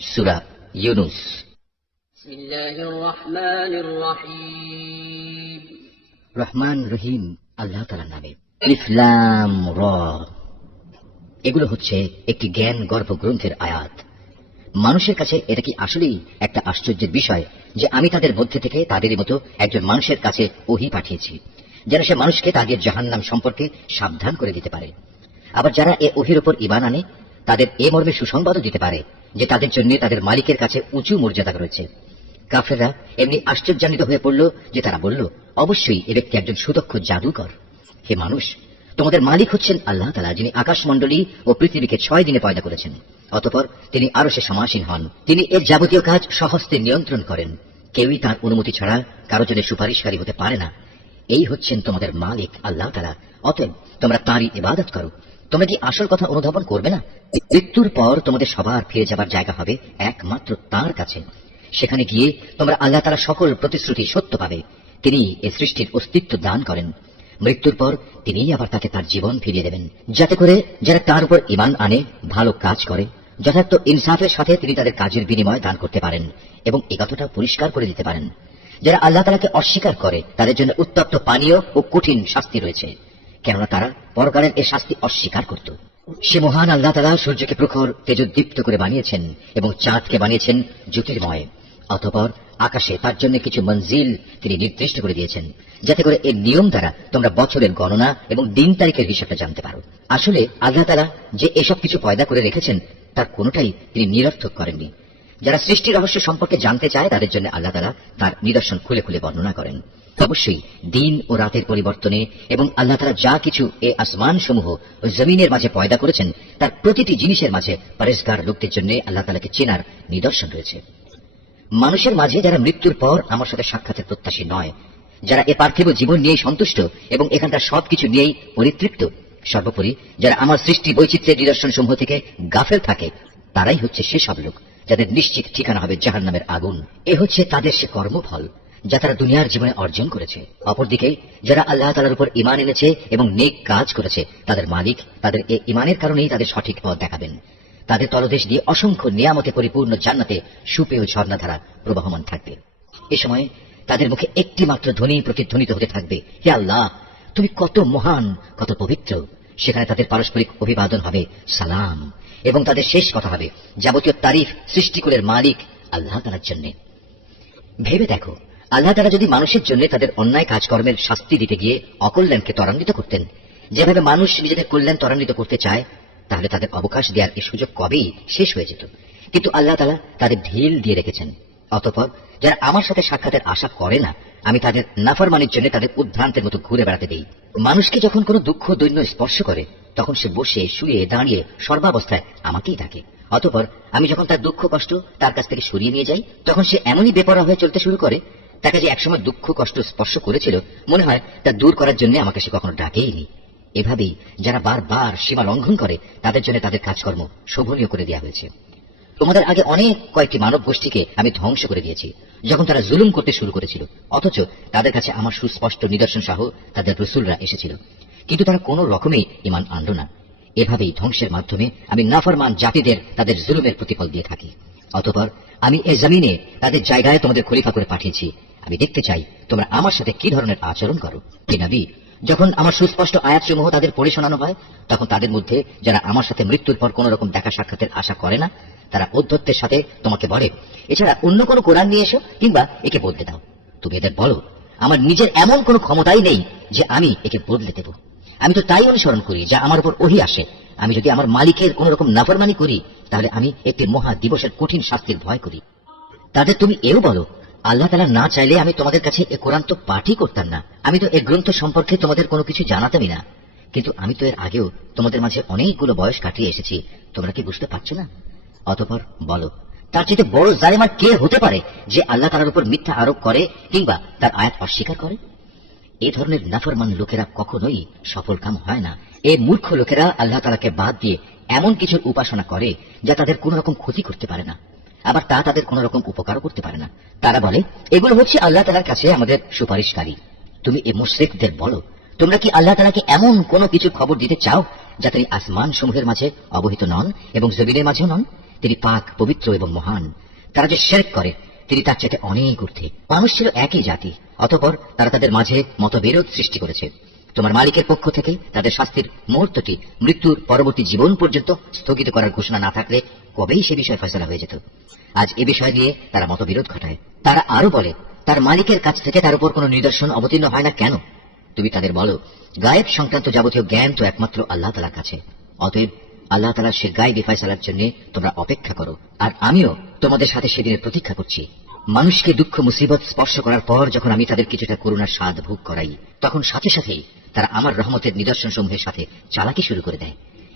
সুরা ইউনুস। রহমান রহিম। আল্লাহ নামে। ইসলাম র। এগুলো হচ্ছে একটি জ্ঞান গর্ভ গ্রন্থের আয়াত। মানুষের কাছে এটা কি আসলেই একটা আশ্চর্যের বিষয় যে আমি তাদের মধ্যে থেকে তাদেরই মতো একজন মানুষের কাছে ওহি পাঠিয়েছি যেন সে মানুষকে তাদের জাহান্নাম সম্পর্কে সাবধান করে দিতে পারে। আবার যারা এ ওহির ওপর ইমান আনে তাদের এ মর্মে সুসংবাদও দিতে পারে যে তাদের জন্য তাদের মালিকের কাছে উঁচু মর্যাদা রয়েছে। কাফেররা এমনি আশ্চর্যান্বিত হয়ে পড়ল যে তারা বলল, অবশ্যই এ ব্যক্তি একজন সুদক্ষ জাদুকর। হে মানুষ, তোমাদের মালিক হচ্ছেন আল্লাহ তালা যিনি আকাশমণ্ডলী ও পৃথিবীকে ছয় দিনে পয়দা করেছেন। অতপর তিনি আরও সে সমাসীন হন। তিনি এর যাবতীয় কাজ সহস্তে নিয়ন্ত্রণ করেন। কেউই তার অনুমতি ছাড়া কারও জন্য সুপারিশকারী হতে পারে না। এই হচ্ছেন তোমাদের মালিক আল্লাহ তালা অতএব তোমরা তাঁরই ইবাদত করো। তোমরা কি আসল কথা অনুধাবন করবে না? মৃত্যুর পর তোমাদের সবার ফিরে যাবার জায়গা হবে একমাত্র তার কাছে। সেখানে গিয়ে তোমরা আল্লাহ তারা সকল প্রতিশ্রুতি সত্য পাবে। তিনি এ সৃষ্টির অস্তিত্ব দান করেন। মৃত্যুর পর তিনিই আবার তাকে তার জীবন ফিরিয়ে দেবেন। যাতে করে যারা তার উপর ইমান আনে, ভালো কাজ করে, যথার্থ ইনসাফের সাথে তিনি তাদের কাজের বিনিময় দান করতে পারেন এবং এ কথাটা পরিষ্কার করে দিতে পারেন। যারা আল্লাহ তালাকে অস্বীকার করে, তাদের জন্য উত্তপ্ত পানীয় ও কঠিন শাস্তি রয়েছে। কেননা তারা পরকালের এ শাস্তি অস্বীকার করত। সে মহান আল্লাহ তালা সূর্যকে প্রখর তেজোদ্দীপ্ত করে বানিয়েছেন এবং চাঁদকে বানিয়েছেন জ্যোতির্ময়। অতপর আকাশে তার জন্য কিছু মঞ্জিল তিনি নির্দিষ্ট করে দিয়েছেন, যাতে করে এর নিয়ম দ্বারা তোমরা বছরের গণনা এবং দিন তারিখের হিসাবটা জানতে পারো। আসলে আল্লাহ তালা যে এসব কিছু পয়দা করে রেখেছেন, তার কোনোটাই তিনি নিরর্থক করেননি। যারা সৃষ্টি রহস্য সম্পর্কে জানতে চায়, তাদের জন্য আল্লাহ তালা তার নিদর্শন খুলে খুলে বর্ণনা করেন। অবশ্যই দিন ও রাতের পরিবর্তনে এবং আল্লাহ তালা যা কিছু এ আসমান সমূহ ও জমিনের মাঝে পয়দা করেছেন, তার প্রতিটি জিনিসের মাঝে পরেশগার লোকদের জন্য আল্লাহ তালাকে চেনার নিদর্শন রয়েছে। মানুষের মাঝে যারা মৃত্যুর পর আমার সাথে সাক্ষাতের প্রত্যাশী নয়, যারা এ পার্থিব জীবন নিয়েই সন্তুষ্ট এবং এখানকার সবকিছু নিয়েই পরিতৃপ্ত, সর্বোপরি যারা আমার সৃষ্টি বৈচিত্র্যের নিদর্শন সমূহ থেকে গাফেল থাকে, তারাই হচ্ছে সেসব লোক। যাদের নিশ্চিত ঠিকানা হবে জাহান নামের আগুন, এ হচ্ছে তাদের সে কর্মফল, যা তারা দুনিয়ার জীবনে অর্জন করেছে। অপরদিকে, যারা আল্লাহ তালার উপর ইমান এনেছে এবং নেক কাজ করেছে, তাদের মালিক, তাদের এ ইমানের কারণেই তাদের সঠিক পথ দেখাবেন। তাদের তলদেশ দিয়ে অসংখ্য নিয়ামতে পরিপূর্ণ জান্নাতে সুপেয় ঝর্ণাধারা প্রবাহমান থাকবে। এ সময় তাদের মুখে একটি মাত্র ধ্বনি প্রতিধ্বনিত হতে থাকবে, হে আল্লাহ, তুমি কত মহান, কত পবিত্র। সেখানে তাদের পারস্পরিক অভিবাদন হবে সালাম। এবং তাদের শেষ কথা হবে, যাবতীয় তারিফ, সৃষ্টিকুলের মালিক আল্লাহ তালার জন্য। ভেবে দেখো, আল্লাহ তারা যদি মানুষের জন্য তাদের অন্যায় কাজকর্মের শাস্তি দিতে গিয়ে অকল্যাণকে ত্বরান্বিত করতেন, যেভাবে মানুষ নিজেদের কল্যাণ ত্বরান্বিত করতে চায়, তাহলে তাদের অবকাশ দেওয়ার এই সুযোগ কবেই শেষ হয়ে যেত। কিন্তু আল্লাহ তালা তাদের ঢিল দিয়ে রেখেছেন। অতপর যারা আমার সাথে সাক্ষাতের আশা করে না, আমি তাদের নাফরমানির জন্য তাদের উদ্ভ্রান্তের মতো ঘুরে বেড়াতে দেই। মানুষকে যখন কোনো দুঃখ দৈন্য স্পর্শ করে তখন সে বসে শুয়ে দাঁড়িয়ে সর্বাবস্থায় আমাকেই ডাকে। অতঃপর আমি যখন তার দুঃখ, কষ্ট তার কাছ থেকে সরিয়ে নিয়ে যাই, তখন সে এমনই বেপরা হয়ে চলতে শুরু করে, তাকে যে একসময় দুঃখ, কষ্ট স্পর্শ করেছিল, মনে হয় তা দূর করার জন্য আমাকে সে কখনো ডাকেইনি। এভাবেই যারা বারবার সীমা লঙ্ঘন করে, তাদের জন্য তাদের কাজকর্ম শোভনীয় করে দেওয়া হয়েছে। তোমাদের আগে অনেক কয়েকটি মানব গোষ্ঠীকে আমি ধ্বংস করে দিয়েছি, যখন তারা জুলুম করতে শুরু করেছিল, অথচ তাদের কাছে আমার সুস্পষ্ট নিদর্শন সহ তাদের রসুলরা এসেছিল। কিন্তু তারা কোনো রকমেই ইমান আনল না। এভাবেই ধ্বংসের মাধ্যমে আমি নাফরমান জাতিদের তাদের জুলুমের প্রতিফল দিয়ে থাকি। অতপর আমি এ জমিনে তাদের জায়গায় তোমাদের খলিফা করে পাঠিয়েছি। আমি দেখতে চাই তোমরা আমার সাথে কি ধরনের আচরণ করো। হে নবী, যখন আমার সুস্পষ্ট আয়াতসমূহ তাদের পড়ে শোনানো হয়, তখন তাদের মধ্যে যারা আমার সাথে মৃত্যুর পর কোন রকম দেখা সাক্ষাতের আশা করে না, তারা ঔদ্ধত্যের সাথে তোমাকে বলে, এছাড়া অন্য কোনো কোরআন নিয়ে এসো কিংবা একে বদলে দাও। তুমি এদের বলো, আমার নিজের এমন কোনো ক্ষমতাই নেই যে আমি একে বদলে দেব। আমি তো তাই অনুসরণ করি, যা আমার উপর ওহি আসে। আমি যদি আমার মালিকের কোন রকম নাফরমানি করি, তাহলে আমি একটি মহা দিবসের কঠিন শাস্তির ভয় করি। তাদের তুমি এও বলো, আল্লাহ তালা না চাইলে আমি তোমাদের কাছে এ কোরআন তো পাঠই করতাম না। আমি তো এ গ্রন্থ সম্পর্কে তোমাদের কোনো কিছু জানাতামই না। কিন্তু আমি তো এর আগেও তোমাদের মাঝে অনেকগুলো বয়স কাটিয়ে এসেছি, তোমরা কি বুঝতে পারছ না? অতপর বলো, তার চেয়ে বড় জালেমার কে হতে পারে যে আল্লাহ তালার উপর মিথ্যা আরোপ করে কিংবা তার আয়াত অস্বীকার করে? এ ধরনের নাফরমান লোকেরা কখনোই সফল কাম হয় না। এ মূর্খ লোকেরা আল্লাহ তালাকে বাদ দিয়ে এমন কিছুর উপাসনা করে যা তাদের কোন রকম ক্ষতি করতে পারে না। আবার তা তাদের কোন রকম উপকারও করতে পারে না। তারা বলে, এগুলো হচ্ছে আল্লাহ তালার কাছে আমাদের সুপারিশকারী। তুমি এ মুশ্রিকদের বলো, তোমরা কি আল্লাহ তালাকে এমন কোন কিছু খবর দিতে চাও যা তিনি আসমান সমূহের মাঝে অবহিত নন এবং জমিনের মাঝেও নন? তিনি পাক, পবিত্র এবং মহান। তারা যে শেরেক করে তিনি তার চাইতে অনেক ঊর্ধ্বে। মানুষ ছিল একই জাতি, অতপর তারা তাদের মাঝে মতবিরোধ সৃষ্টি করেছে। তোমার মালিকের পক্ষ থেকে তাদের শাস্তির মুহূর্তটি মৃত্যুর পরবর্তী জীবন পর্যন্ত স্থগিত করার ঘোষণা না থাকলে কবেই সে বিষয়ে ফয়সলা হয়ে যেত? আজ এ বিষয় নিয়ে তারা মতবিরোধ ঘটায়। তারা আরও বলে, তার মালিকের কাছ থেকে তার উপর কোনো নিদর্শন অবতীর্ণ হয় না কেন? তুমি তাদের বলো, গায়েব সংক্রান্ত যাবতীয় জ্ঞান তো একমাত্র আল্লাহ তালার কাছে। অতএব আল্লাহ তালার সে গায়ে ফয়সালার জন্য তোমরা অপেক্ষা করো। আর আমিও তোমাদের সাথে সেদিনের প্রতীক্ষা করছি। মানুষকে দুঃখ, মুসিবত স্পর্শ করার পর যখন আমি তাদের কিছুটা করুণার স্বাদ ভোগ করাই, তখন সাথে সাথেই তারা আমার রহমতের নিদর্শন সমূহের সাথে চালাকি শুরু করে দেয়।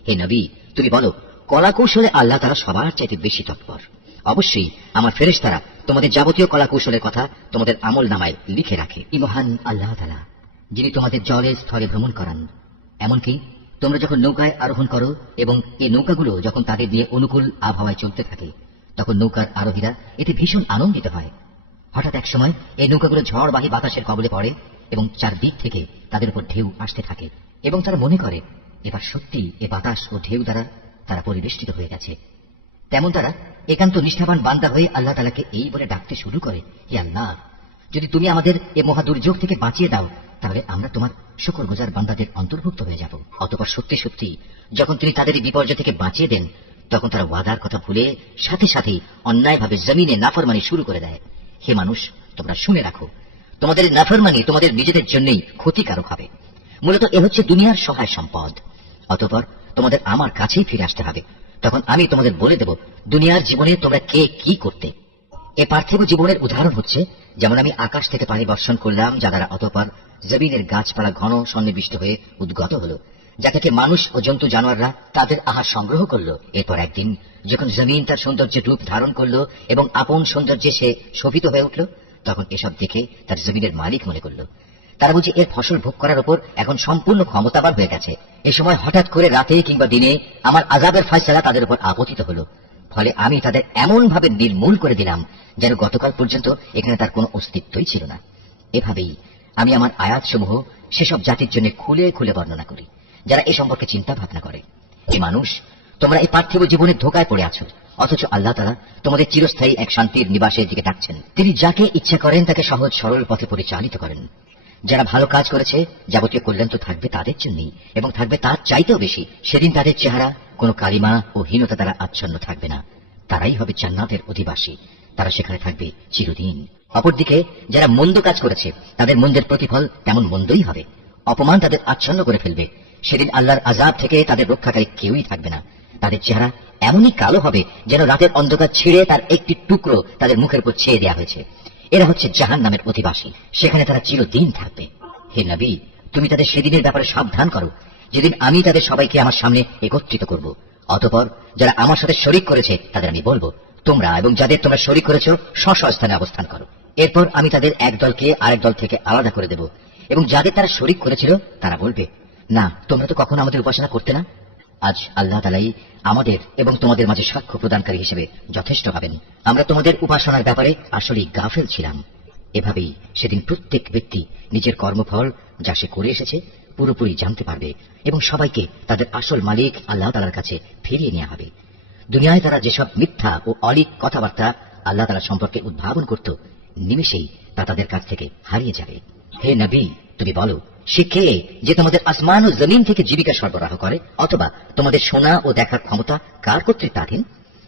হে নবী, তুমি বলো কলা কৌশলে আল্লাহ তারা সবার চাইতে বেশি তৎপর। অবশ্যই আমার ফেরেশ তারা তোমাদের যাবতীয় কলা কৌশলের কথা তোমাদের আমল নামায় লিখে রাখে। এই মহান আল্লাহ তালা যিনি তোমাদের জলের স্থলে ভ্রমণ করান। এমনকি তোমরা যখন নৌকায় আরোহণ করো এবং এই নৌকাগুলো যখন তাদের দিয়ে অনুকূল আবহাওয়ায় চলতে থাকে, তখন নৌকার আরোহীরা এতে ভীষণ আনন্দিত হয়। হঠাৎ এক সময় এই নৌকাগুলো ঝড়বাহী বাতাসের কবলে পড়ে এবং চারদিক থেকে তাদের উপর ঢেউ আসতে থাকে এবং তারা মনে করে, এবার সত্যি এ বাতাস ও ঢেউ দ্বারা তারা পরিবেষ্টিত হয়ে গেছে। তেমন তারা একান্ত নিষ্ঠাবান বান্দা হয়ে আল্লাহ তালাকে এই বলে ডাকতে শুরু করে, হে আল্লাহ, যদি তুমি আমাদের এ মহা দুর্যোগ থেকে বাঁচিয়ে দাও তাহলে আমরা তোমার শুকর গোজার বান্দাদের অন্তর্ভুক্ত হয়ে যাব। অতপর সত্যি সত্যি, যখন তিনি তাদের বিপর্যয় থেকে বাঁচিয়ে দেন, তখন তারা ওয়াদার কথা ভুলে সাথে সাথেই অন্যায়ভাবে জমিনে নাফরমানি শুরু করে দেয়। হে মানুষ, তোমরা শুনে রাখো, তোমাদের নাফরমানি তোমাদের নিজেদের জন্যই ক্ষতিকারক হবে। মূলত এ হচ্ছে দুনিয়ার সহায় সম্পদ। অতপর তোমাদের আমার কাছেই ফিরে আসতে হবে। তখন আমি তোমাদের বলে দেব, দুনিয়ার জীবনে তোমরা কে কি করতে? এ পার্থিব জীবনের উদাহরণ হচ্ছে, যেমন আমি আকাশ থেকে পানি বর্ষণ করলাম, যা দ্বারা অতপর জমিনের গাছপালা ঘন সন্নিবিষ্ট হয়ে উদ্গত হলো, যা থেকে মানুষ ও জন্তু জানোয়াররা তাদের আহার সংগ্রহ করল। এরপর একদিন, যখন জমিন তার সৌন্দর্যের রূপ ধারণ করল এবং আপন সৌন্দর্যে সে শোভিত হয়ে উঠল, তখন এসব দেখে তার জমিনের মালিক মনে করল, তারা বুঝি এর ফসল ভোগ করার উপর এখন সম্পূর্ণ ক্ষমতাবান হয়ে গেছে। এ সময় হঠাৎ করে রাতে কিংবা দিনে আমার আজাবের ফয়সালা তাদের উপর আপতিত হলো, ফলে আমি তাদের এমন ভাবে নির্মূল করে দিলাম, যেন গতকাল পর্যন্ত এখানে তার কোনো অস্তিত্বই ছিল না। এভাবেই আমি আমার আয়াতসমূহ সেসব জাতির জন্য খুলে খুলে বর্ণনা করি, যারা এ সম্পর্কে চিন্তা ভাবনা করে। এই মানুষ, তোমরা এই পার্থিব জীবনের ধোকায় পড়ে আছো, অথচ আল্লাহ তারা তোমাদের চিরস্থায়ী এক শান্তির নিবাসের দিকে ডাকছেন। তিনি যাকে ইচ্ছা করেন তাকে সহজ সরল পথে পরিচালিত করেন। যারা ভালো কাজ করেছে, যাবতীয় কল্যাণ তো থাকবে তাদের জন্যই, এবং থাকবে তার চাইতেও বেশি। সেদিন তাদের চেহারা, কোনো কালিমা ও হীনতা দ্বারা আচ্ছন্ন থাকবে না। তারাই হবে জান্নাতের অধিবাসী। তারা সেখানে থাকবে চিরদিন। অপরদিকে, যারা মন্দ কাজ করেছে, তাদের মন্দের প্রতিফল তেমন মন্দই হবে। অপমান তাদের আচ্ছন্ন করে ফেলবে। সেদিন আল্লাহর আজাব থেকে তাদের রক্ষাকারী কেউই থাকবে না। তাদের চেহারা এমনই কালো হবে যেন রাতের অন্ধকার ছিঁড়ে তার একটি টুকরো তাদের মুখের উপর ছেয়ে দেওয়া হয়েছে। এরা হচ্ছে জাহান নামের অধিবাসী। সেখানে তারা চিরদিন থাকবে। হে নবী, তুমি তাদের সেদিনের ব্যাপারে সাবধান করো। যেদিন আমি তাদের সবাইকে আমার সামনে একত্রিত করব, অতপর যারা আমার সাথে শরিক করেছে, তাদের আমি বলব তোমরা এবং যাদের তোমরা শরিক করেছ স্ব স্ব অবস্থান করো। এরপর আমি তাদের এক দলকে আরেক দল থেকে আলাদা করে দেব এবং যাদের তারা শরিক করেছিল, তারা বলবে, না, তোমরা তো কখনো আমাদের উপাসনা করতে না। আজ আল্লাহ তালাই আমাদের এবং তোমাদের মাঝে সাক্ষ্য প্রদানকারী হিসেবে যথেষ্ট হবেন। আমরা তোমাদের উপাসনার ব্যাপারে আসলেই গাফেল ছিলাম। এভাবেই সেদিন প্রত্যেক ব্যক্তি নিজের কর্মফল যা সে করে এসেছে, পুরোপুরি জানতে পারবে এবং সবাইকে তাদের আসল মালিক আল্লাহ তালার কাছে ফিরিয়ে নেওয়া হবে। দুনিয়ায় তারা যেসব মিথ্যা ও অলিক কথাবার্তা আল্লাহ তালা সম্পর্কে উদ্ভাবন করত, নিমেষেই তা তাদের কাছ থেকে হারিয়ে যাবে। হে নবী, তুমি বলো কে যে তোমাদের আসমান ও জমিন থেকে জীবিকা সরবরাহ করে, অথবা তোমাদের শোনা ও দেখার ক্ষমতা কার কর্তৃত্বাধীন?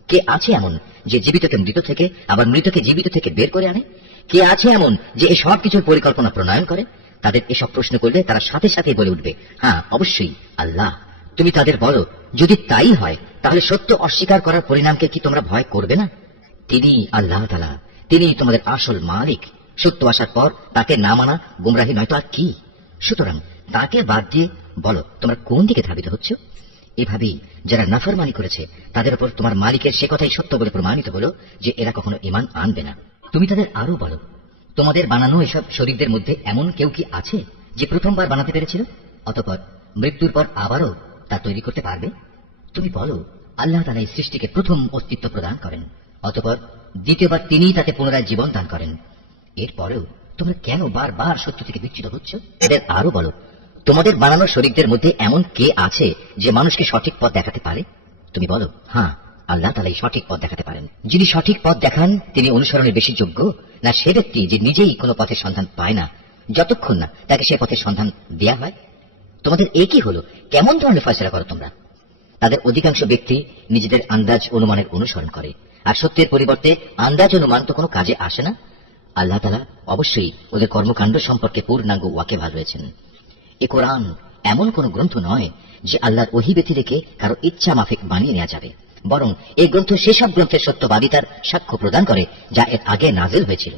কে আছে এমন যে জীবিতকে মৃত থেকে, আবার মৃতকে জীবিত থেকে বের করে আনে? কে আছে এমন যে এই সব কিছুর পরিকল্পনা প্রণয়ন করে? তাদের এসব প্রশ্ন করলে তারা সাথে সাথে বলে উঠবে হ্যাঁ অবশ্যই, আল্লাহ। তুমি তাদের বলো, যদি তাই হয় তাহলে সত্য অস্বীকার করার পরিণামকে কি তোমরা ভয় করবে না? তিনি আল্লাহ তালা তিনি তোমাদের আসল মালিক। সত্য আসার পর তাকে না মানা গুমরাহি নয়তো আর কি? সুতরাং তাকে বাদ দিয়ে বলো, তোমরা কোন দিকে ধাবিত হচ্ছ? এভাবেই যারা নাফরমানি করেছে, তাদের উপর তোমার মালিকের সে কথাই সত্য বলে প্রমাণিত হলো যে এরা কখনো ইমান আনবে না। তুমি তাদের আরও বলো, তোমাদের বানানো এসব শরীরদের মধ্যে এমন কেউ কি আছে যে প্রথমবার বানাতে পেরেছিল? অতপর মৃত্যুর পর আবারও তা তৈরি করতে পারবে? তুমি বলো আল্লাহ তালা এই সৃষ্টিকে প্রথম অস্তিত্ব প্রদান করেন, অতপর দ্বিতীয়বার তিনিই তাতে পুনরায় জীবন দান করেন। এরপরেও তোমরা কেন বারবার সত্য থেকে বিচ্ছিত হচ্ছ? এদের আরও বলো, তোমাদের বানানো শরীরদের মধ্যে এমন কে আছে যে মানুষকে সঠিক পথ দেখাতে পারে? তুমি বলো হ্যাঁ আল্লাহ তালাই সঠিক পথ দেখাতে পারেন। যিনি সঠিক পথ দেখান, তিনি অনুসরণের বেশি যোগ্য, না সে ব্যক্তি যে নিজেই কোনো পথের সন্ধান পায় না, যতক্ষণ না তাকে সে পথের সন্ধান দেয়া হয়? তোমাদের এ কি হলো? কেমন ধরনের ফয়সলা করো তোমরা? তাদের অধিকাংশ ব্যক্তি নিজেদের আন্দাজ অনুমানের অনুসরণ করে। আর সত্যের পরিবর্তে আন্দাজ অনুমান তো কোনো কাজে আসে না। আল্লাহ তালা অবশ্যই ওদের কর্মকাণ্ড সম্পর্কে পূর্ণাঙ্গ ওয়াকে রয়েছেন। এ কোরআন এমন কোন গ্রন্থ নয় যে আল্লাহর ওহি ব্যতি রেখে কারও ইচ্ছা মাফিক বানিয়ে নেওয়া যাবে। বরং এই গ্রন্থ সেসব গ্রন্থের সত্যবাদিতার সাক্ষ্য প্রদান করে যা এর আগে নাজেল হয়েছিল।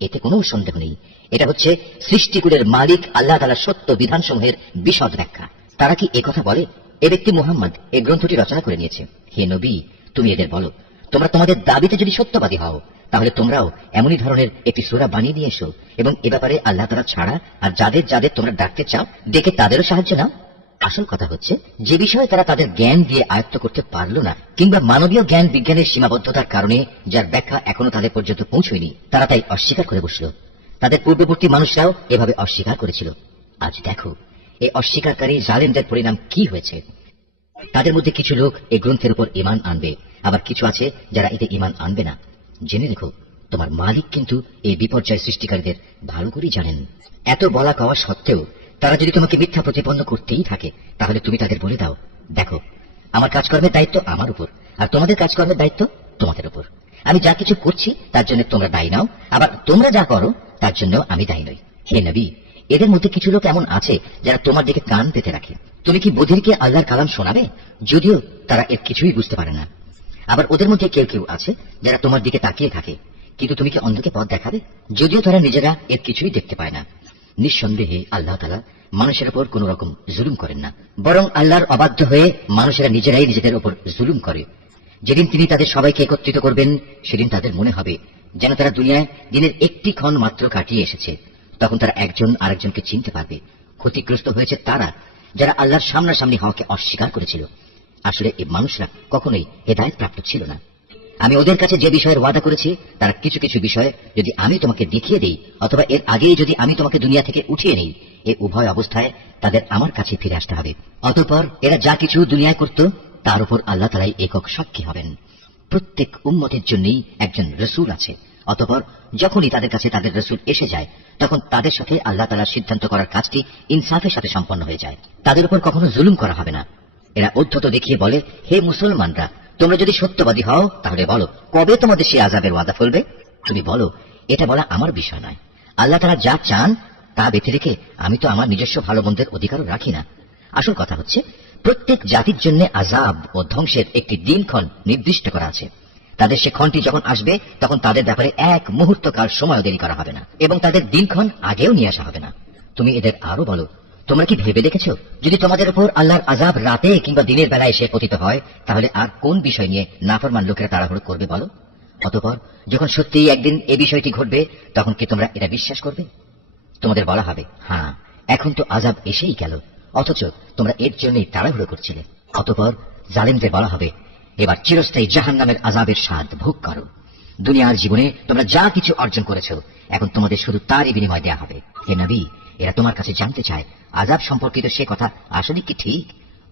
এতে কোনো সন্দেহ নেই। এটা হচ্ছে সৃষ্টিকুলের মালিক আল্লাহ তালার সত্য বিধানসমূহের বিশদ ব্যাখ্যা। তারা কি একথা বলে? এ ব্যক্তি মুহাম্মদ এই গ্রন্থটি রচনা করে নিয়েছে। হে নবী, তুমি এদের বলো, তোমরা তোমাদের দাবিতে যদি সত্যবাদী হও, তাহলে তোমরাও এমনই ধরনের একটি সুরা বানিয়ে নিয়ে এসো এবং এ ব্যাপারে আল্লাহ তারা ছাড়া আর যাদের যাদের তোমরা ডাকতে চাও, ডেকে তাদেরও সাহায্য নাও। আসল কথা হচ্ছে, যে বিষয়ে তারা তাদের জ্ঞান দিয়ে আয়ত্ত করতে পারল না, কিংবা মানবীয় জ্ঞান বিজ্ঞানের সীমাবদ্ধতার কারণে যার ব্যাখ্যা এখনও তাদের পর্যন্ত পৌঁছয়নি, তারা তাই অস্বীকার করে বসল। তাদের পূর্ববর্তী মানুষরাও এভাবে অস্বীকার করেছিল। আজ দেখো এই অস্বীকারী জালেমদের পরিণাম কি হয়েছে? তাদের মধ্যে কিছু লোক এই গ্রন্থের উপর ইমান আনবে। আবার কিছু আছে যারা এতে ইমান আনবে না। জেনে রেখো, তোমার মালিক কিন্তু এই বিপর্যয় সৃষ্টিকারীদের ভালো করেই জানেন। এত বলা কওয়া সত্ত্বেও তারা যদি তোমাকে মিথ্যা প্রতিপন্ন করতেই থাকে, তাহলে তুমি তাদের বলে দাও। দেখো, আমার কাজকর্মের দায়িত্ব আমার উপর, আর তোমাদের কাজকর্মের দায়িত্ব তোমাদের উপর। আমি যা কিছু করছি, তার জন্য তোমরা দায়ী নাও, আবার তোমরা যা করো, তার জন্য আমি দায়ী নই। হে নবী এদের মধ্যে কিছু লোক এমন আছে যারা তোমার দিকে কান পেতে রাখে। তুমি কি বধিরকে আল্লাহর কালাম শোনাবে? যদিও তারা এর কিছুই বুঝতে পারে না। আবার ওদের মধ্যে কেউ কেউ আছে যারা তোমার দিকে তাকিয়ে থাকে, কিন্তু তুমি কি অন্ধকে পথ দেখাবে? যদিও তারা নিজেরা এর কিছুই দেখতে পায় না। নিঃসন্দেহে আল্লাহ তালা মানুষের উপর কোন রকম জুলুম করেন না। বরং আল্লাহর অবাধ্য হয়ে মানুষেরা নিজেরাই নিজেদের উপর জুলুম করে। যেদিন তিনি তাদের সবাইকে একত্রিত করবেন, সেদিন তাদের মনে হবে যেন তারা দুনিয়ায় দিনের একটি ক্ষণ মাত্র কাটিয়ে এসেছে। তখন তারা একজন আরেকজনকে চিনতে পারবে। ক্ষতিগ্রস্ত হয়েছে তারা, যারা আল্লাহর সামনাসামনি হওয়াকে অস্বীকার করেছিল। আসলে এই মানুষরা কখনোই হেদায়ত প্রাপ্ত ছিল না। আমি ওদের কাছে যে বিষয়ের ওয়াদা করেছি, তার কিছু কিছু বিষয় যদি আমি তোমাকে দেখিয়ে দিই, অথবা এর আগেই যদি আমি তোমাকে দুনিয়া থেকে উঠিয়ে নিই এই উভয় অবস্থায় তাদের আমার কাছে ফিরে আসতে হবে। অতঃপর এরা যা কিছু দুনিয়ায় করত, তার উপর আল্লাহ তালাই একক সাক্ষী হবেন। প্রত্যেক উম্মতের জন্যই একজন রসুল আছে। অতঃপর যখনই তাদের কাছে তাদের রসুল এসে যায়, তখন তাদের সাথে আল্লাহ তালার সিদ্ধান্ত করার কাজটি ইনসাফের সাথে সম্পন্ন হয়ে যায়। তাদের উপর কখনো জুলুম করা হবে না। এরা অধ্যত দেখিয়ে বলে, হে মুসলমানরা, তোমরা যদি সত্যবাদী হও, তাহলে বলো, কবে তোমাদের সেই আজাবের ওয়াদা ফলবে? তুমি বলো, এটা বলা আমার বিষয় নয়। আল্লাহ তারা যা চান, তা বেঁধে রেখে আমি তো আমার নিজস্ব ভালো মন্দের অধিকারও রাখি না। আসল কথা হচ্ছে, প্রত্যেক জাতির জন্য আজাব ও ধ্বংসের একটি দিনক্ষণ নির্দিষ্ট করা আছে। তাদের সে ক্ষণটি যখন আসবে, তখন তাদের ব্যাপারে এক মুহূর্ত কাল সময় দেরি করা হবে না, এবং তাদের দিনক্ষণ আগেও নিয়ে আসা হবে না। তুমি এদের আরও বলো, তোমরা কি ভেবে দেখেছ? যদি তোমাদের উপর আল্লাহর আজাব রাতে কিংবা দিনের বেলায় এসে পতিত হয়, তাহলে আর কোন বিষয় নিয়ে নাফরমান লোকেরা তাড়াহুড়ো করবে বলো? অতপর, যখন সত্যিই একদিন এ বিষয়টি ঘটবে, তখন কি তোমরা এটা বিশ্বাস করবে? তোমাদের বলা হবে হ্যাঁ এখন তো আজাব এসেই গেল, অথচ তোমরা এর জন্যই তাড়াহুড়ো করছিলে। অতপর, জালিমদের বলা হবে এবার চিরস্থায়ী জাহান নামের আজাবের স্বাদ ভোগ করো। দুনিয়ার জীবনে তোমরা যা কিছু অর্জন করেছ, এখন তোমাদের শুধু তারই বিনিময় দেয়া হবে। হে নবী, এরা তোমার কাছে জানতে চায় আজাব সম্পর্কিত সে কথা আসলে কি ঠিক?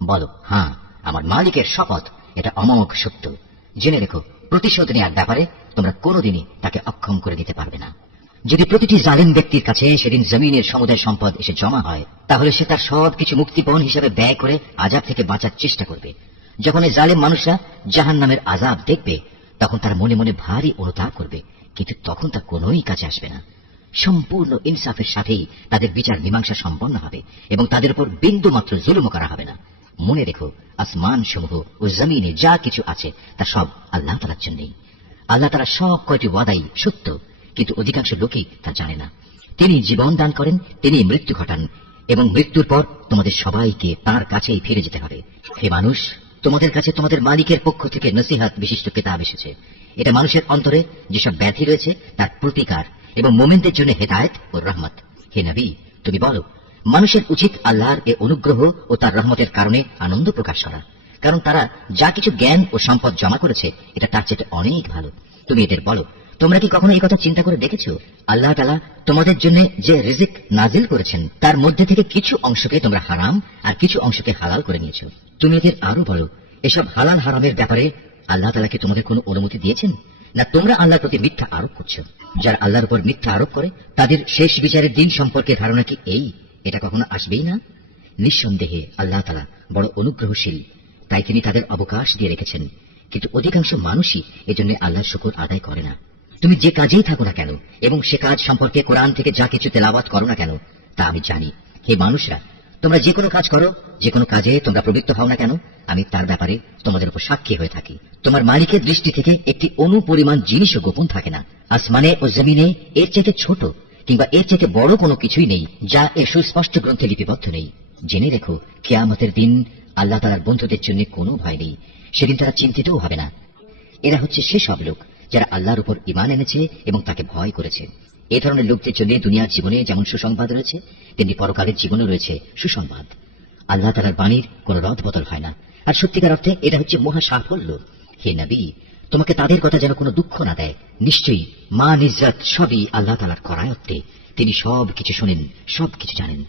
বলো হ্যাঁ আমার মালিকের শপথ, এটা অমোঘ সত্য। জেনে রেখো, প্রতিশোধ নেওয়ার ব্যাপারে তোমরা কোনোদিনই তাকে অক্ষম করে দিতে পারবে না। যদি প্রতিটি জালিম ব্যক্তির কাছে সেদিন জমিনের সমুদায় সম্পদ এসে জমা হয়, তাহলে সে তার সব কিছু মুক্তিপণ হিসেবে ব্যয় করে আজাব থেকে বাঁচার চেষ্টা করবে। যখন এই জালেম মানুষরা জাহান নামের আজাব দেখবে, তখন তার মনে মনে ভারী অনুতাপ করবে, কিন্তু তখন তা কোনোই কাছে আসবে না। সম্পূর্ণ ইনসাফের সাথেই তাদের বিচার মীমাংসা সম্পন্ন হবে এবং তাদের উপর বিন্দু মাত্র জুলুম করা হবে না। মনে রেখো আসমান সমূহ ও জমিনে যা কিছু আছে, তা সব আল্লাহ তালার জন্যই। আল্লাহ তারা সব কয়টি ওয়াদাই সত্য, কিন্তু অধিকাংশ লোকই তা জানে না। তিনি জীবন দান করেন, তিনি মৃত্যু ঘটান, এবং মৃত্যুর পর তোমাদের সবাইকে তার কাছেই ফিরে যেতে হবে। হে মানুষ তোমাদের কাছে তোমাদের মালিকের পক্ষ থেকে নসিহাত বিশিষ্ট কিতাব এসেছে। এটা মানুষের অন্তরে যেসব ব্যাধি রয়েছে, তার প্রতিকার এবং মোমেনদের জন্য হেদায়ত ও রহমত। হে নবী, তুমি বলো, মানুষের উচিত আল্লাহর এ অনুগ্রহ ও তার রহমতের কারণে আনন্দ প্রকাশ করা। কারণ তারা যা কিছু জ্ঞান ও সম্পদ জমা করেছে, এটা তার চেয়ে অনেক ভালো। তুমি এদের বলো তোমরা কি কখনো এই কথা চিন্তা করে দেখেছ? আল্লাহ তালা তোমাদের জন্য যে রিজিক নাজিল করেছেন, তার মধ্যে থেকে কিছু অংশকে তোমরা হারাম আর কিছু অংশকে হালাল করে নিয়েছো। তুমি এদের আরও বলো, এসব হালাল হারামের ব্যাপারে আল্লাহ তালা কি তোমাদের কোনো অনুমতি দিয়েছেন? না, তোমরা আল্লাহর প্রতি মিথ্যা আরোপ করছ। যারা আল্লাহর উপর মিথ্যা আরোপ করে, তাদের শেষ বিচারের দিন সম্পর্কে ধারণা কি এই? এটা কখনো আসবেই না? নিঃসন্দেহে আল্লাহ তালা বড় অনুগ্রহশীল, তাই তিনি তাদের অবকাশ দিয়ে রেখেছেন। কিন্তু অধিকাংশ মানুষই এজন্য আল্লাহর শুকর আদায় করে না। তুমি যে কাজেই থাকো না কেন, এবং সে কাজ সম্পর্কে কোরআন থেকে যা কিছু তেলাওয়াত করো না কেন, তা আমি জানি। হে মানুষরা, তোমরা যে কোনো কাজ করো, যে কোনো কাজে তোমরা প্রবৃত্ত হও না কেন, আমি তার ব্যাপারে তোমাদের উপর সাক্ষী হয়ে থাকি। তোমার মালিকের দৃষ্টি থেকে একটি অনুপরিমাণ জিনিসও গোপন থাকে না। আসমানে ও জমিনে এর চাইতে ছোট, কিংবা এর চাইতে বড় কোনো কিছুই নেই, যা এর সুস্পষ্ট গ্রন্থে লিপিবদ্ধ নেই। জেনে রেখো, কেয়ামতের দিন আল্লাহ তালার বন্ধুদের জন্য কোনো ভয় নেই, সেদিন তারা চিন্তিতও হবে না। এরা হচ্ছে সে সব লোক যারা আল্লাহর উপর ইমান এনেছে এবং তাকে ভয় করেছে। এ ধরনের লোকদের জন্য দুনিয়ার জীবনে যেমন সুসংবাদ রয়েছে, তেমনি পরকালের জীবনে রয়েছে সুসংবাদ। আল্লাহ তালার বাণীর কোনো রদ বদল হয় না। আর সত্যিকার অর্থে এটা হচ্ছে মহা সাফল্য। হে নবী, তোমাকে তাদের কথা যেন কোনো দুঃখ না দেয়। নিশ্চয়ই মা নিজাত সবই আল্লাহ তালার করায়ত্তে। তিনি সব কিছু শোনেন, সব কিছু জানেন।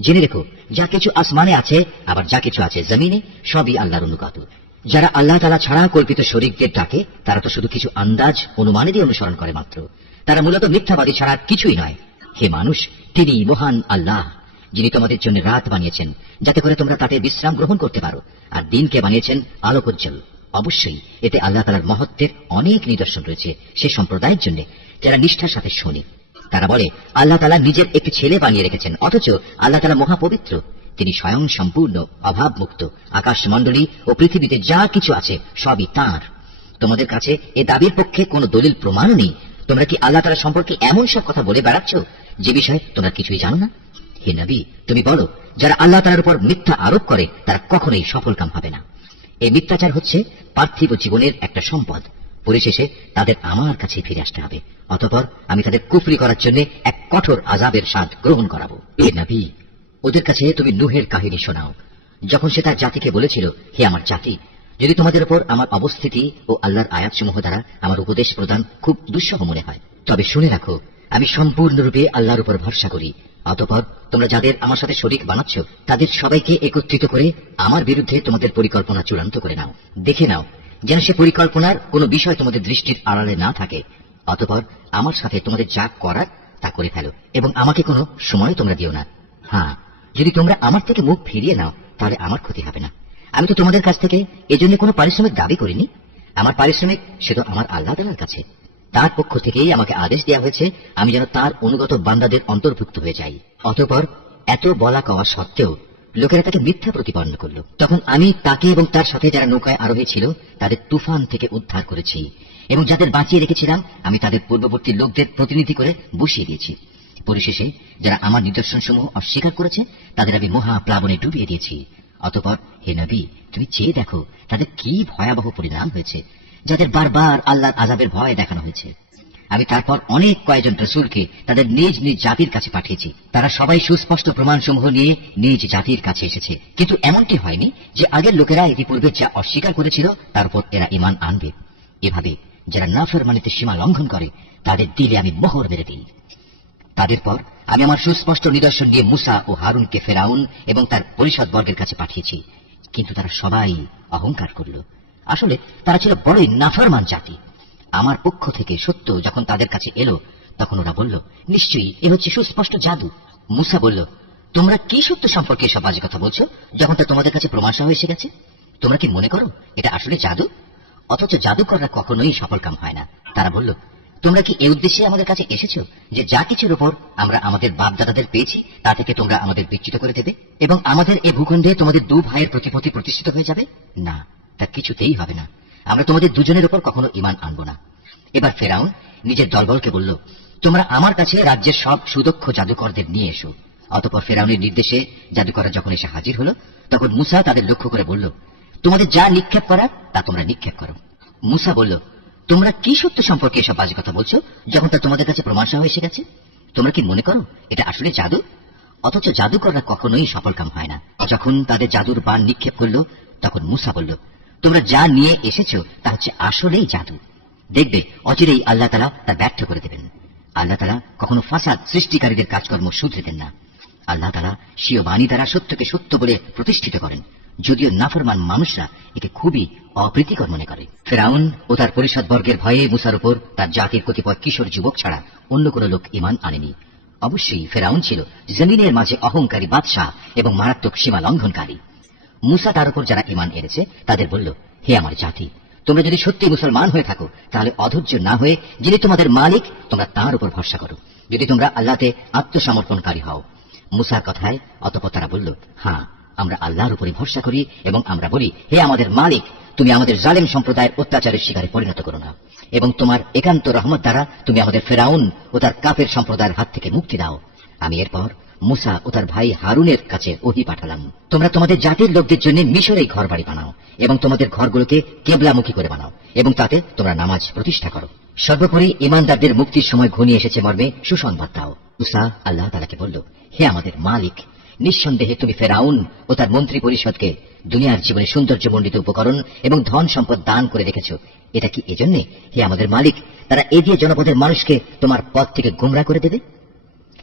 জেনে রেখো, যা কিছু আসমানে আছে, আবার যা কিছু আছে জমিনে, সবই আল্লাহর অনুগত। যারা আল্লাহ তালা ছাড়া কল্পিত শরিকদের ডাকে, তারা তো শুধু কিছু আন্দাজ, অনুমানেরই অনুসরণ করে মাত্র। তারা মূলত মিথ্যাবাদী ছাড়া কিছুই নয়। হে মানুষ, তিনি মহান আল্লাহ, যিনি তোমাদের জন্য রাত বানিয়েছেন, যাতে করে তোমরা তাতে বিশ্রাম গ্রহণ করতে পারো, আর দিনকে বানিয়েছেন আলোকোজ্জ্বল। অবশ্যই, এতে আল্লাহ তালার মহত্বের অনেক নিদর্শন রয়েছে সে সম্প্রদায়ের জন্য, যারা নিষ্ঠার সাথে শোনে। তারা বলে, আল্লাহ তালা নিজের একটি ছেলে বানিয়ে রেখেছেন, অথচ আল্লাহ তালা মহাপবিত্র। তিনি স্বয়ং সম্পূর্ণ অভাবমুক্ত। আকাশমণ্ডলী ও পৃথিবীতে যা কিছু আছে, সবই তাঁর। তোমাদের কাছে এ দাবির পক্ষে কোনো দলিল প্রমাণও নেই। তোমরা কি আল্লাহ তালা সম্পর্কে এমন সব কথা বলে বেড়াচ্ছ? যে বিষয়ে তোমরা কিছুই জানো না? হে নবী, তুমি বলো, যারা আল্লাহ তালার উপর মিথ্যা আরোপ করে, তারা কখনোই সফলকাম হবে না। এই মিথ্যাচার হচ্ছে পার্থিব জীবনের একটা সম্পদ। পরিশেষে তাদের আমার কাছে ফিরে আসতে হবে। অতপর আমি তাদের কুফরি করার জন্য এক কঠোর আজাবের স্বাদ গ্রহণ করাবো। এ নবী ওদের কাছে তুমি নুহের কাহিনী শোনাও। যখন সে তার জাতিকে বলেছিল, হে আমার জাতি, যদি তোমাদের উপর আমার অবস্থিতি ও আল্লাহর আয়াতসমূহ দ্বারা আমার উপদেশ প্রদান খুব দুঃসহ মনে হয়, তবে শুনে রাখো, আমি সম্পূর্ণরূপে আল্লাহর উপর ভরসা করি। অতপর তোমরা যাদের আমার সাথে শরিক বানাচ্ছ, তাদের সবাইকে একত্রিত করে আমার বিরুদ্ধে তোমাদের পরিকল্পনা চূড়ান্ত করে নাও। দেখে নাও, যেন সে পরিকল্পনার কোনো বিষয় তোমাদের দৃষ্টির আড়ালে না থাকে। অতপর আমার সাথে তোমাদের যা করার তা করে ফেলো, এবং আমাকে কোনো সময় তোমরা দিও না। হ্যাঁ যদি তোমরা আমার থেকে মুখ ফিরিয়ে নাও, তাহলে আমার ক্ষতি হবে না। আমি তো তোমাদের কাছ থেকে এজন্য কোনো পারিশ্রমিক দাবি করিনি। আমার পারিশ্রমিক সে তো আমার আল্লাহ তালার কাছে। তার পক্ষ থেকেই আমাকে আদেশ দেওয়া হয়েছে, আমি যেন তার অনুগত বান্দাদের অন্তর্ভুক্ত হয়ে যাই। অতপর এত বলা কওয়া সত্ত্বেও লোকেরা তাকে মিথ্যা প্রতিপন্ন করল। তখন আমি, তাকে এবং তার সাথে যারা নৌকায় আরোহী ছিল, তাদের তুফান থেকে উদ্ধার করেছি। এবং যাদের বাঁচিয়ে রেখেছিলাম, আমি তাদের পূর্ববর্তী লোকদের প্রতিনিধি করে বসিয়ে দিয়েছি। পরিশেষে যারা আমার নিদর্শনসমূহ অস্বীকার করেছে, তাদের আমি মহা প্লাবনে ডুবিয়ে দিয়েছি। অতপর, হে নবী, তুমি চেয়ে দেখো, তাদের কি ভয়াবহ পরিণাম হয়েছে, যাদের বারবার আল্লাহর আজাবের ভয় দেখানো হয়েছে। আমি তারপর অনেক কয়েকজন রসুলকে তাদের নিজ নিজ জাতির কাছে পাঠিয়েছি। তারা সবাই সুস্পষ্ট প্রমাণসমূহ নিয়ে নিজ জাতির কাছে এসেছে। কিন্তু এমনটি হয়নি যে আগের লোকেরা ইতিপূর্বে যা অস্বীকার করেছিল, তার উপর এরা ইমান আনবে। এভাবে যারা নাফরমানিতে সীমা লঙ্ঘন করে, তাদের দিলে আমি মোহর মেরে দিই। তাদের পর আমি আমার সুস্পষ্ট নিদর্শন দিয়ে মুসা ও হারুনকে ফেরাউন এবং তার পরিষদ বর্গের কাছে পাঠিয়েছি। কিন্তু তারা সবাই অহংকার করল। আসলে তারা ছিল বড়ই নাফরমান জাতি। আমার পক্ষ থেকে সত্য যখন তাদের কাছে এলো, তখন ওরা বলল, নিশ্চয়ই, এ হচ্ছে সুস্পষ্ট জাদু। মুসা বলল, তোমরা কি সত্য সম্পর্কে এসব বাজে কথা বলছো, যখন তা তোমাদের কাছে প্রমাণ সহ এসে গেছে? তোমরা কি মনে করো, এটা আসলে জাদু? অথচ জাদুকররা কখনোই সফলকাম হয় না। তারা বলল তোমরা কি এ উদ্দেশ্যে আমাদের কাছে এসেছ যে যা কিছুর উপর আমরা আমাদের বাপদাদাদের পেয়েছি, তা থেকে তোমরা আমাদের বিচ্যুত করে দেবে? এবং আমাদের এ ভূখণ্ডে তোমাদের দু ভাইয়ের প্রতিপত্তি প্রতিষ্ঠিত হয়ে যাবে? না, তা কিছুতেই হবে না। আমরা তোমাদের দুজনের উপর কখনো ইমান আনব না। এবার ফেরাউন নিজের দলবলকে বলল, তোমরা আমার কাছে রাজ্যের সব সুদক্ষ জাদুকরদের নিয়ে এসো। অতপর ফেরাউনের নির্দেশে জাদুকররা যখন এসে হাজির হলো, তখন মুসা তাদের লক্ষ্য করে বলল, তোমাদের যা নিক্ষেপ করার, তা তোমরা নিক্ষেপ করো। মুসা বলল তোমরা কি সত্য সম্পর্কে এসব বাজে কথা বলছো, যখন তা তোমাদের কাছে প্রমাণ সহ এসে গেছে? তোমরা কি মনে করো, এটা আসলে জাদু? অথচ জাদুকররা কখনোই সফলকাম হয় না। যখন তাদের জাদুর বান নিক্ষেপ করল, তখন মুসা বলল, তোমরা যা নিয়ে এসেছ, তা হচ্ছে আসলেই জাদু। দেখবে, অচিরেই আল্লাহ তালা তা ব্যর্থ করে দেবেন। আল্লাহ তালা কখনো ফাসাদ সৃষ্টিকারীদের কাজকর্ম শুধরে দেন না। আল্লাহ তালা স্বীয় বাণী দ্বারা সত্যকে সত্য বলে প্রতিষ্ঠিত করেন। যদিও নাফরমান মানুষরা একে খুবই অপ্রীতিকর মনে করে। ফেরাউন ও তার পরিষদ বর্গের ভয়ে মুসার উপর তার জাতির কতিপয় কিশোর যুবক ছাড়া অন্য কোনো লোক ইমান আনেনি। অবশ্যই ফেরাউন ছিল জমিনের মাঝে অহংকারী বাদশাহ এবং মারাত্মক সীমা লঙ্ঘনকারী। মুসা তার উপর যারা ইমান এনেছে, তাদের বলল, হে আমার জাতি, তোমরা যদি সত্যি মুসলমান হয়ে থাকো, তাহলে অধৈর্য না হয়ে যিনি তোমাদের মালিক, তোমরা তার উপর ভরসা করো। যদি তোমরা আল্লাহতে আত্মসমর্পণকারী হও। মুসার কথায় অতপর তারা বলল হ্যাঁ আমরা আল্লাহর উপরে ভরসা করি এবং আমরা বলি, হে আমাদের মালিক, তুমি আমাদের জালেম সম্প্রদায়ের অত্যাচারের শিকারে পরিণত করো না। এবং তোমার একান্ত রহমত দ্বারা তুমি আমাদের ফেরাউন ও তার কাফের সম্প্রদায়ের হাত থেকে মুক্তি দাও। আমি এরপর মুসা ও তার ভাই হারুনের কাছে ওহি পাঠালাম। তোমরা তোমাদের জাতির লোকদের জন্য মিশরেই ঘর বাড়ি বানাও এবং তোমাদের ঘরগুলোকে কেবলামুখী করে বানাও এবং তাতে তোমরা নামাজ প্রতিষ্ঠা করো। সর্বোপরি ইমানদারদের মুক্তির সময় ঘনিয়ে এসেছে মর্মে সুসংবাদ দাও। মুসা আল্লাহ তালাকে বলল, হে আমাদের মালিক নিঃসন্দেহে তুমি ফেরাউন ও তার মন্ত্রী পরিষদকে দুনিয়ার জীবনে সৌন্দর্যমণ্ডিত উপকরণ এবং ধন সম্পদ দান করে রেখেছ। এটা কি এজন্যে? হে আমাদের মালিক, তারা এ দিয়ে জনপদের মানুষকে তোমার পথ থেকে গুমরা করে দেবে?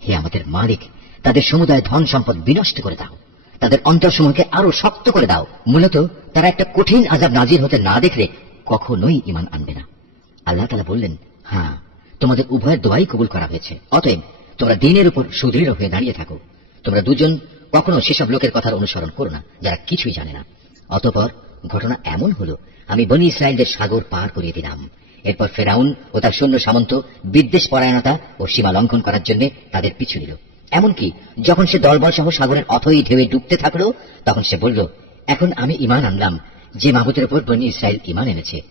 হে আমাদের মালিক, তাদের সমুদায় ধন সম্পদ বিনষ্ট করে দাও। তাদের অন্তরসমূহকে আরও শক্ত করে দাও। মূলত, তারা একটা কঠিন আজাব নাজির হতে না দেখলে কখনোই ইমান আনবে না। আল্লাহ তালা বললেন হ্যাঁ তোমাদের উভয়ের দোয়াই কবুল করা হয়েছে। অতএব, তোমরা দিনের উপর সুদৃঢ় হয়ে দাঁড়িয়ে থাকো। তোমরা দুজন কখনো সেসব লোকের কথার অনুসরণ করো না, যারা কিছুই জানে না। অতপর ঘটনা এমন হলো, আমি বনি ইসরায়েলদের সাগর পার করিয়ে দিলাম। এরপর ফেরাউন ও তার সৈন্য সামন্ত বিদ্বেষ পরায়ণতা ও সীমা লঙ্ঘন করার জন্য তাদের পিছু নিল। এমনকি যখন সে দলবল সহ সাগরের অথই ঢেউয়ে ডুবতে থাকল, তখন সে বলল, এখন আমি ইমান আনলাম। যে মাবুতের উপর বনি ইসরায়েল ইমান এনেছে,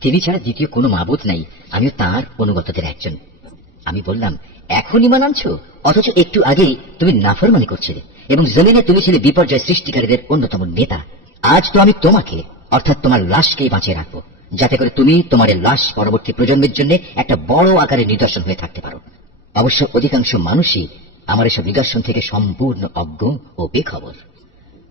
তিনি ছাড়া দ্বিতীয় কোনো মাবুত নাই। আমিও তার অনুগতদের একজন। আমি বললাম, এখন ইমান আনছো? অথচ একটু আগেই তুমি নাফরমানি করছিলে এবং জমিনে তুমি ছিলে বিপর্যয় সৃষ্টিকারীদের অন্যতম নেতা। আজ তো আমি তোমাকে, অর্থাৎ তোমার লাশকেই বাঁচিয়ে রাখব, যাতে করে তুমি তোমার লাশ পরবর্তী প্রজন্মের জন্য একটা বড় আকারের নিদর্শন হয়ে থাকতে পারো। অবশ্য অধিকাংশ মানুষই আমার এসব নিদর্শন থেকে সম্পূর্ণ অজ্ঞ ও বেখবর।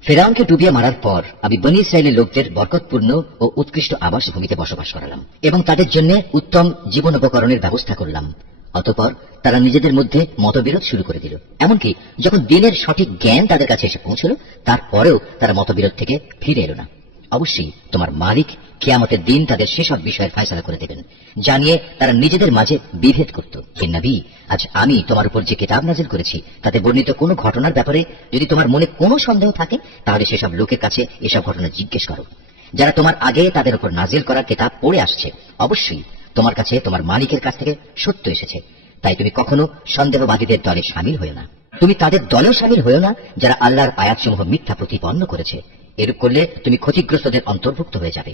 ফেরাউনকে ডুবিয়ে মারার পর আমি বনি ইসরায়েলের লোকদের বরকতপূর্ণ ও উৎকৃষ্ট আবাস ভূমিতে বসবাস করালাম এবং তাদের জন্য উত্তম জীবন উপকরণের ব্যবস্থা করলাম। অতপর তারা নিজেদের মধ্যে মতবিরোধ শুরু করে দিল। এমনকি যখন দিনের সঠিক জ্ঞান তাদের কাছে এসে পৌঁছল, তারপরেও তারা মতবিরোধ থেকে ফিরে এলো না। অবশ্যই তোমার মালিক কেয়ামতের দিন তাদের সেসব বিষয়ের ফয়সলা করে দেবেন জানিয়ে তারা নিজেদের মাঝে বিভেদ করত। হে আজ আমি তোমার উপর যে কিতাব নাজিল করেছি, তাতে বর্ণিত কোনো ঘটনার ব্যাপারে যদি তোমার মনে কোনো সন্দেহ থাকে, তাহলে সেসব লোকের কাছে এসব ঘটনা জিজ্ঞেস করো। যারা তোমার আগে তাদের উপর নাজিল করার কিতাব পড়ে আসছে, অবশ্যই তোমার কাছে তোমার মালিকের কাছ থেকে সত্য এসেছে। তাই তুমি কখনো সন্দেহবাদীদের দলে সামিল হয়েও না। তুমি তাদের দলেও সামিল হয়েও না, যারা আল্লাহর আয়াতসমূহ মিথ্যা প্রতিপন্ন করেছে। এরূপ করলে তুমি ক্ষতিগ্রস্তদের অন্তর্ভুক্ত হয়ে যাবে।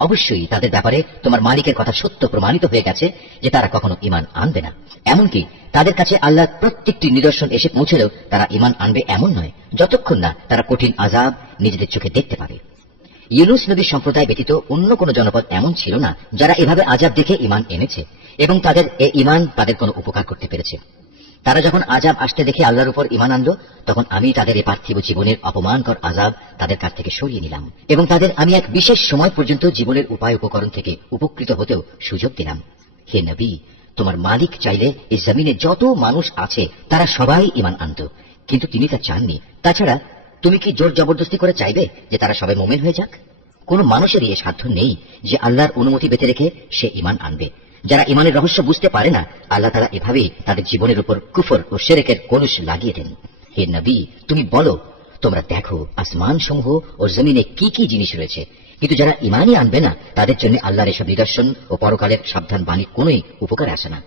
অবশ্যই তাদের ব্যাপারে তোমার মালিকের কথা সত্য প্রমাণিত হয়ে গেছে যে তারা কখনো ইমান আনবে না। এমনকি তাদের কাছে আল্লাহর প্রত্যেকটি নিদর্শন এসে পৌঁছলেও তারা ইমান আনবে এমন নয়, যতক্ষণ না তারা কঠিন আজাব নিজেদের চোখে দেখতে পাবে। ইউনুস নবীর সম্প্রদায় ব্যতীত অন্য কোন জনপদ এমন ছিল না যারা এভাবে আজাব দেখে ইমান এনেছে এবং তাদের এ ইমান তাদের কোনো উপকার করতে পেরেছে। তারা যখন আজাব আসতে দেখে আল্লাহর উপর ইমান আনলো, তখন আমি তাদের এ পার্থিব জীবনের অপমানকর আজাব তাদের কাছ থেকে সরিয়ে নিলাম এবং তাদের আমি এক বিশেষ সময় পর্যন্ত জীবনের উপায় উপকরণ থেকে উপকৃত হতেও সুযোগ দিলাম। হে নবী, তোমার মালিক চাইলে এই জমিনে যত মানুষ আছে তারা সবাই ইমান আনত, কিন্তু তিনি তা চাননি। তাছাড়া তুমি কি জোর জবরদস্তি করে চাইবে যে তারা সবাই মোমেন হয়ে যাক? কোন মানুষেরই এ সাধ্য নেই যে আল্লাহর অনুমতি পেতে রেখে সে ইমান আনবে। যারা ইমানের রহস্য বুঝতে পারে না, আল্লাহ তারা এভাবেই তাদের জীবনের উপর কুফর ও সেরেকের কলুষ লাগিয়ে দেন। হে নবী, তুমি বলো, তোমরা দেখো আসমান সমূহ ও জমিনে কি কি জিনিস রয়েছে। কিন্তু যারা ইমানই আনবে না, তাদের জন্য আল্লাহর এসব নিদর্শন ও পরকালের সাবধান বাণী কোনোই উপকার আসে না।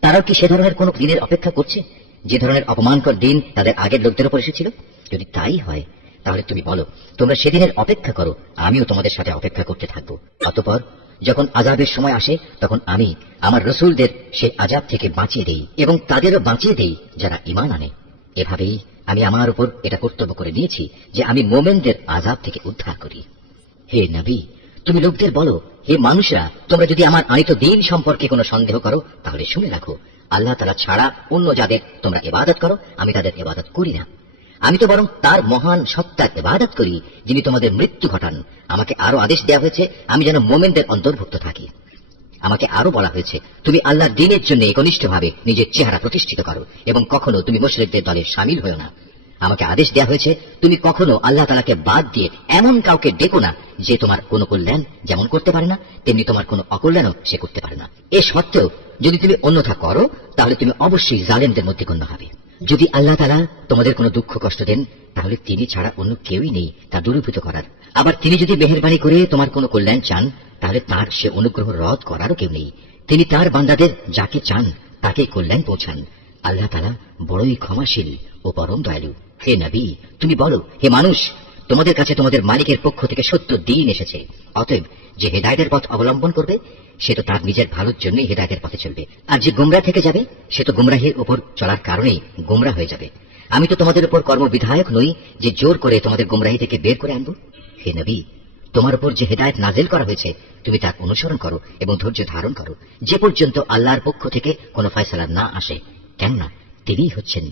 তারাও কি সে ধরনের কোন দিনের অপেক্ষা করছে? যে ধরনের অপমানকর দিন তাদের আগের লোকদের উপর এসেছিল? যদি তাই হয়, তাহলে তুমি বলো, তোমরা সেদিনের অপেক্ষা করো, আমিও তোমাদের সাথে অপেক্ষা করতে থাকব। অতপর, যখন আজাবের সময় আসে, তখন আমি আমার রসুলদের সেই আজাব থেকে বাঁচিয়ে দেই এবং তাদেরও বাঁচিয়ে দেই যারা ইমান আনে। এভাবেই আমি আমার উপর এটা কর্তব্য করে নিয়েছি যে আমি মোমেনদের আজাব থেকে উদ্ধার করি। হে নবী তুমি লোকদের বলো, হে মানুষরা, তোমরা যদি আমার আনিত দিন সম্পর্কে কোনো সন্দেহ করো, তাহলে শুনে রাখো, আল্লাহ তালা ছাড়া অন্য যাদের তোমরা এবাদত করো, আমি তাদের এবাদত করি না। আমি তো বরং তার মহান সত্তার এবাদত করি, যিনি তোমাদের মৃত্যু ঘটান। আমাকে আরও আদেশ দেওয়া হয়েছে, আমি যেন মোমেনদের অন্তর্ভুক্ত থাকি। আমাকে আরও বলা হয়েছে, তুমি আল্লাহর দিনের জন্য একনিষ্ঠভাবে নিজের চেহারা প্রতিষ্ঠিত করো, এবং কখনো তুমি মুশরিকদের দলে সামিল হও না। আমাকে আদেশ দেওয়া হয়েছে, তুমি কখনো আল্লাহ তালাকে বাদ দিয়ে এমন কাউকে ডেকো না যে তোমার কোনো কল্যাণ যেমন করতে পারে না, তেমনি তোমার কোনো অকল্যাণও সে করতে পারে না। এ সত্ত্বেও যদি তুমি অন্যথা করো, তাহলে তুমি অবশ্যই জালেমদের মধ্যে গণ্য হবে। যদি আল্লাহ তালা তোমাদের কোনো দুঃখ কষ্ট দেন, তাহলে তিনি ছাড়া অন্য কেউই নেই তা দূরীভূত করার। আবার তিনি যদি মেহরবানি করে তোমার কোনো কল্যাণ চান, তাহলে তার সে অনুগ্রহ রদ করারও কেউ নেই। তিনি তার বান্দাদের যাকে চান তাকে কল্যাণ পৌঁছান। আল্লাহ তালা বড়ই ক্ষমাশীল ও পরম দয়ালু। হে নবী, তুমি বলো, হে মানুষ, তোমাদের কাছে তোমাদের মালিকের পক্ষ থেকে সত্য দিন এসেছে। অতএব যে হেদায়তের পথ অবলম্বন করবে, সে তো তার নিজের ভালোর জন্যই হেদায়তের পথে চলবে। আর যে গুমরা থেকে যাবে, সে তো গুমরাহির উপর চলার কারণেই গুমরা হয়ে যাবে। আমি তো তোমাদের উপর কর্মবিধায়ক নই, যে জোর করে তোমাদের গুমরাহি থেকে বের করে আনব। হে নবী, তোমার উপর যে হেদায়ত নাজেল করা হয়েছে, তুমি তার অনুসরণ করো এবং ধৈর্য ধারণ করো। যে পর্যন্ত আল্লাহর পক্ষ থেকে কোনো ফয়সালা না আসে, কেননা তিনিই হচ্ছেন